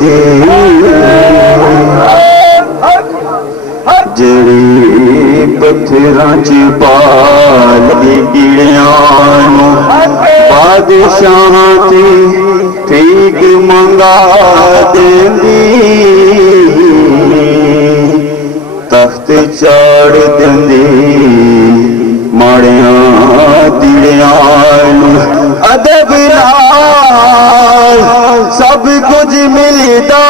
दे जड़ी पत्थरां च पाल दी कीड़ियां नूं बादशाहां ते ठीक मंगा देंदी तख्त चाड़ देंदी माड़ियां दिड़ियां नूं अदब नाल सब कुछ मिलदा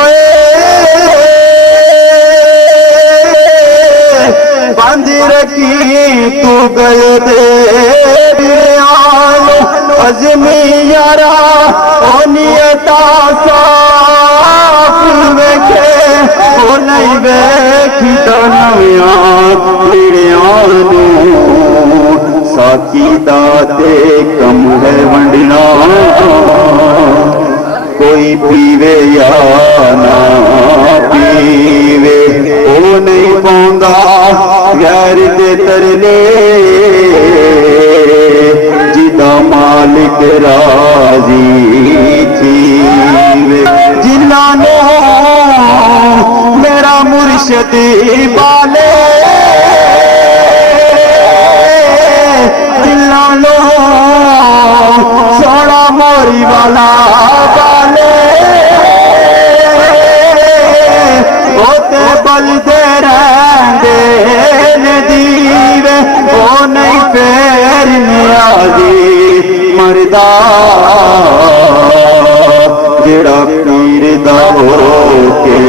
बंद रखी तू गल दे अजमी यारा ओ नियता साफ वेखे ओ नहीं वेखी तो नविया पीड़ियां साकी दाते कम है वंडना कोई पीवे या ना पीवे ओ नहीं पाਉਂਦਾ गैर दे तरले जिदा मालिक राजी थी जिन्होंने मेरा मुर्शद बाले जिन्होंने सोना मोरी वाला बाले होते बलदे रहंदे दीवे ओ नहीं फेर नियाजी मरदा जेड़ा पीर दा हो के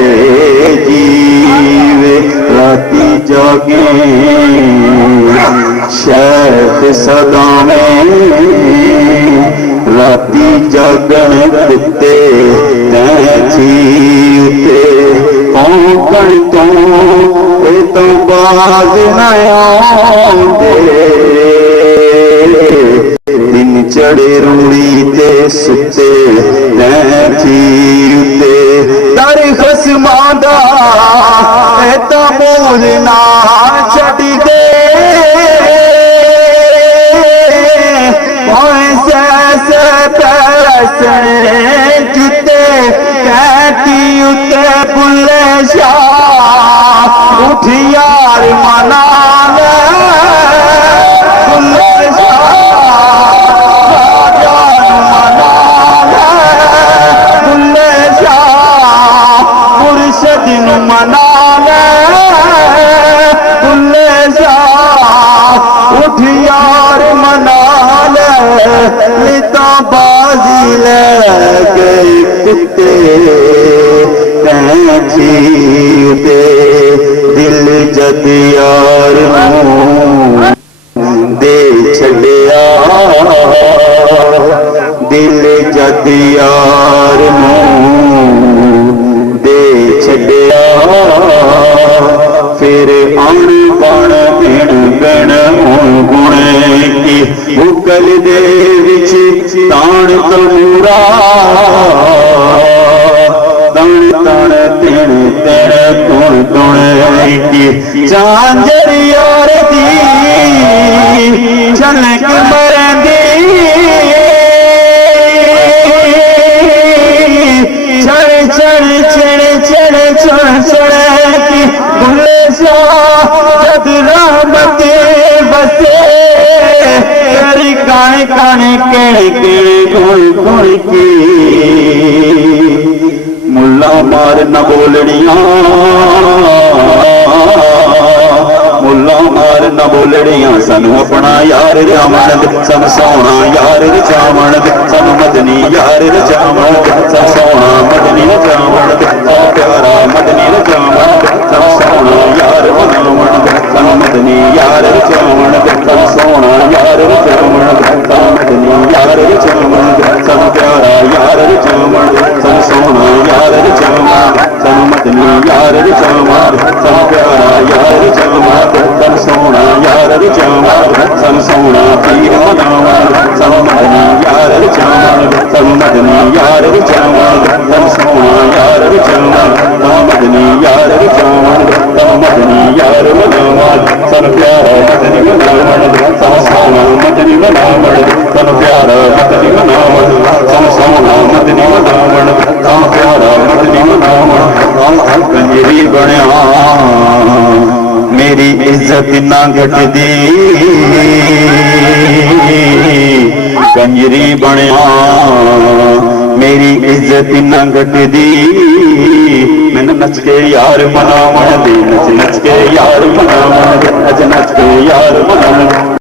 जीवे राती जागे शैख सदावें राती जागण कुत्ते तैथी उते औंकण तो बाज न आउंदे दिन चढ़े रूड़ी ते सुते तैथी उते दर खसमां दा तां मोल ना छड्डी दे से पैसने जुते कहती उते बुले शाह उठ यार मना ले बुले शाह मना ले बुले शाह मुर्शद नू मना ले बुले शाह उठ यार मना लिता बाजी ले गए कुत्ते कैंची उते दिल जद यार दे छड़िया दिल जद यार दे छड़िया फिर अण बण बिण बिण गुण की भुकल दे विच ताण तमूरा तण तण तिण तिण तुण तुण की झांझर यार दी झलक मरंदी छण छण छण छण छण छण की भुले जद रहमते बसे तेरी काने काने केड़े केड़े गुण गुण की मुल्ला मार न बोलड़ियां मुल्ला मार न बोलड़ियां सानू अपना यार रचावण सन सोना यार रचावण सन मदनी यार रचावण सन सोना मदनी रचावण सन प्यारा मदनी रचावण सन सोना यार बनावण सन मदनी यार रचावण सन सोना यार रचावण सन मदनी यार रचावण सन प्यारा यार रचावण सन सोना यार रचावण सन मदनी यार रचावण सन प्यारा यार रचावण सन सोना यार रचावण सन सोना पीर मनावण सन मदनी यार रचावण सन मदनी यार रचावण सन सोना यार रचावण सन मदनी यार रचावण सन मदनी यार मनावण सन प्यारा मदनी मनावण सन सोना मदनी मनावण सन प्यारा मदनी मनावण सन सोना मदनी मनावण सन प्यारा मदनी ना घटदी कंजरी बनया मेरी इज्जत ना घटदी मैंने नच के यार मनावन दे नच नच के यार मनावन दे नच नच के यार मनावन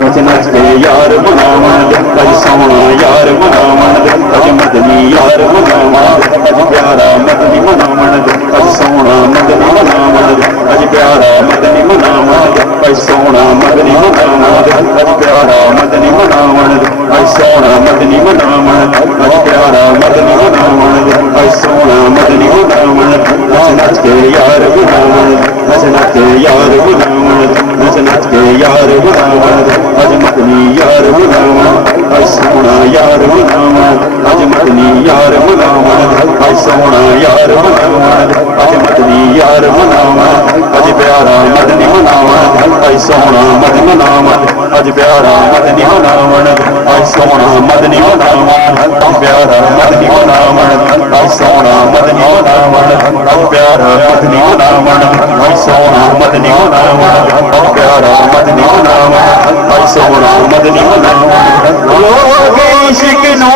नच नच के यार मनावन दे अज सोना यार मनावन दे अज मदनी यार मनावन दे अज प्यारा मदनी मनावन दे अज सोना मदनी मनावन दे अज प्यारा मदनी मनावन दे अज सोना मदनी मनावन दे अज प्यारा मदनी मनावन दे अज सोना मदनी मनावन दे अज प्यारा मदनी मनावन दे अज सोना मदनी मनावन दे नच नच के यार मनावन दे नच नच के यार मनावन दे नच नच के यार मनावन दे अज मदनी यार मनावन अज सोना यार मनावन अज मदनी यार मनावन अज सोना यार मनावन अज मदनी यार मनावन अज प्यारा मदनी मनावन अज सोना मदनी मनावन अज प्यारा मदनी मनावन अज सोना मदनी मनावन अज प्यारा मदनी मनावन अज सोना मदनी मनावन अज प्यारा मदनी मनावन अज सोना मदनी मनावन अज प्यारा मदनी मनावन अज सोना मदनी मनावन लोग इश्क नू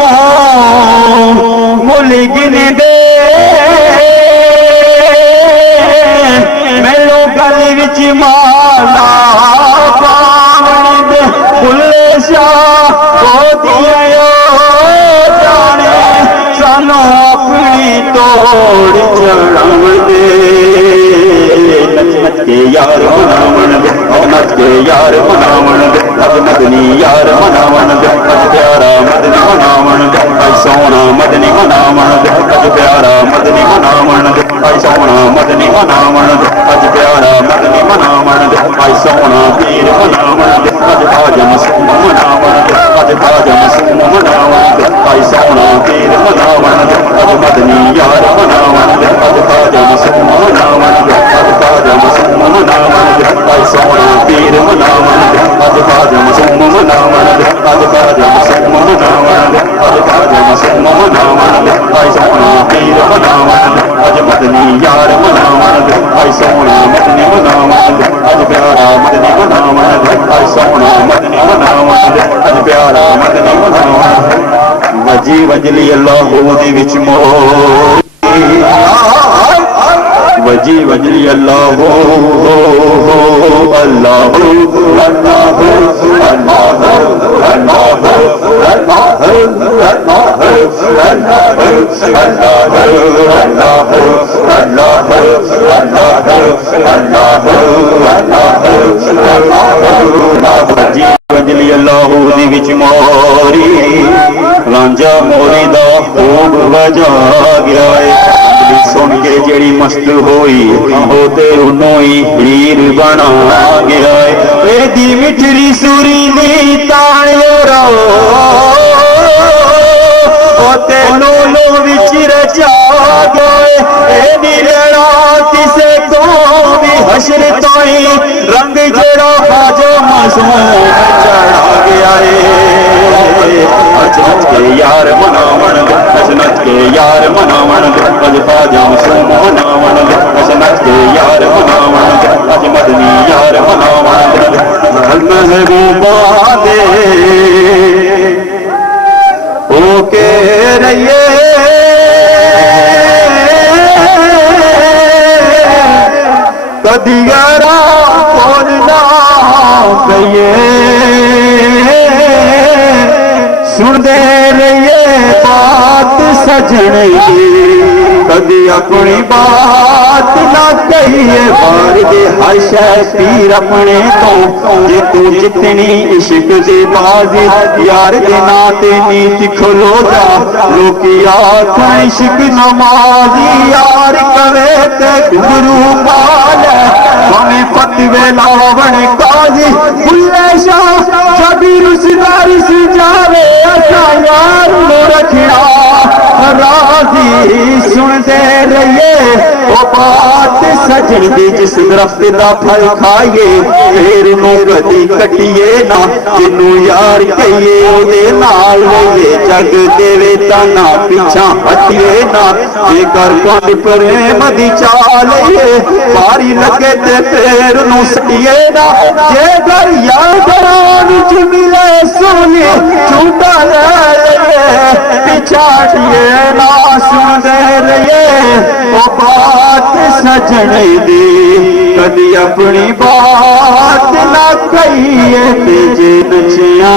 मुल गिन दे मैनू गल विच माला पावन दे भुले शाह होदिया जाने सानू अपनी तोड़ चढ़ावन दे नच नच के यार मनावन दे नच के यार मनावन दे अज मदनी यार मनावन दे अज प्यारा मदनी मनावन दे अज सोना मदनी मनावन दे अज प्यारा मदनी मनावन दे अज सोना मदनी मनावन दे अज प्यारा मदनी मनावन दे अज सोना पीर मनावन दे अज खाजा मसूम मनावन दे अज खाजा मसूम मनावन दे अज सोना पीर मनावन दे अज मदनी यार मनावन दे अज खाजा मसूम मनावन दे अज खाजा मसूम मनावन दे अज सोना पीर मनावन दे अज खाजा मसूम मनावन दे अज खाजा मसूम मनावन दे अज खाजा मसूम मनावन दे अज सोना पीर मनावन दे अज मदनी यार मनावन दे अज सोना मदनी मनावन दे अज प्यारा मदनी मनावन दे अज सोना मदनी मनावन दे अज प्यारा मदनी मनावन दे वजी वजली अल्लाह दे विच मोर वजी वजली अल्लाह अल्लाह अल्लाह वजली अल्लाह दी विच मोरी रांझा मोरी दा खूब वजा गया है सुन के जेड़ी मस्त होई वो ते उन्हों ही हीर बना गया है एदी मिठरी सुरीली तालियों वो ते लोलो विच रचा गए एदी लड़ा किसे को भी हशर तो ही रंग जड़ा खाजो मासूम चढ़ा गया है नच नच के यार मनावन नच नच के यार मनावन अज खाजा मसूम मनावन नच नच के यार मनावन अज मदनी यार मनावन महबूबा दे ओ के रहिए कदी यारा बोलना कहिए सुनते रहिए बात सजन की कदी अपनी बात ना कहिए बार दे हर शह पीर अपने तो जे तू जितनी इश्क दे बाजी यार दे ना ते नीत खलो जा लोकी आखन इश्क नमाजी यार कवे ते गुरु पाल हमें फतवे लावण काजी भुल्ले शाह जबी रुसदारी सी जावे असा यार नो रखना राजी सुनते रहिए ओ बात सजन दी जिस दरख्त दा फल खाइए फिर नूं कदी कटिए ना जिन्नू यार कहिए ओदे नाल रहिए जग देवे तां ना पिछा हटिए ना जेकर पंड प्रेम दी चाल पारी लगे ते फिर नूं सटिए ना जेकर यार च मिले सोनी झूठा पिछाड़िए ना सुनते रहिए ओ बात सजन दी कदी अपनी बात ना कहिए ते जे नचिया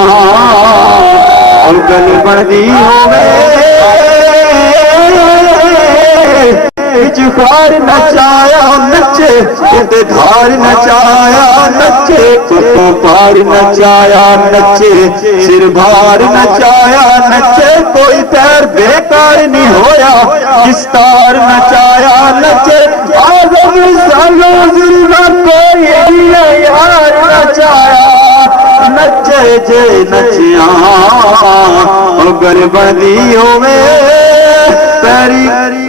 और गल बनदी होवे खार नचाया नचे उते धार नचाया नचे पप्पू पार नचाया नचे सिर भार नचाया नचे कोई पैर बेकार नहीं होया किस्तार नचाया नचे आजम सालो जिरना कोई यार नचाया नचे जे नचिया गल बनदी होवे पैरी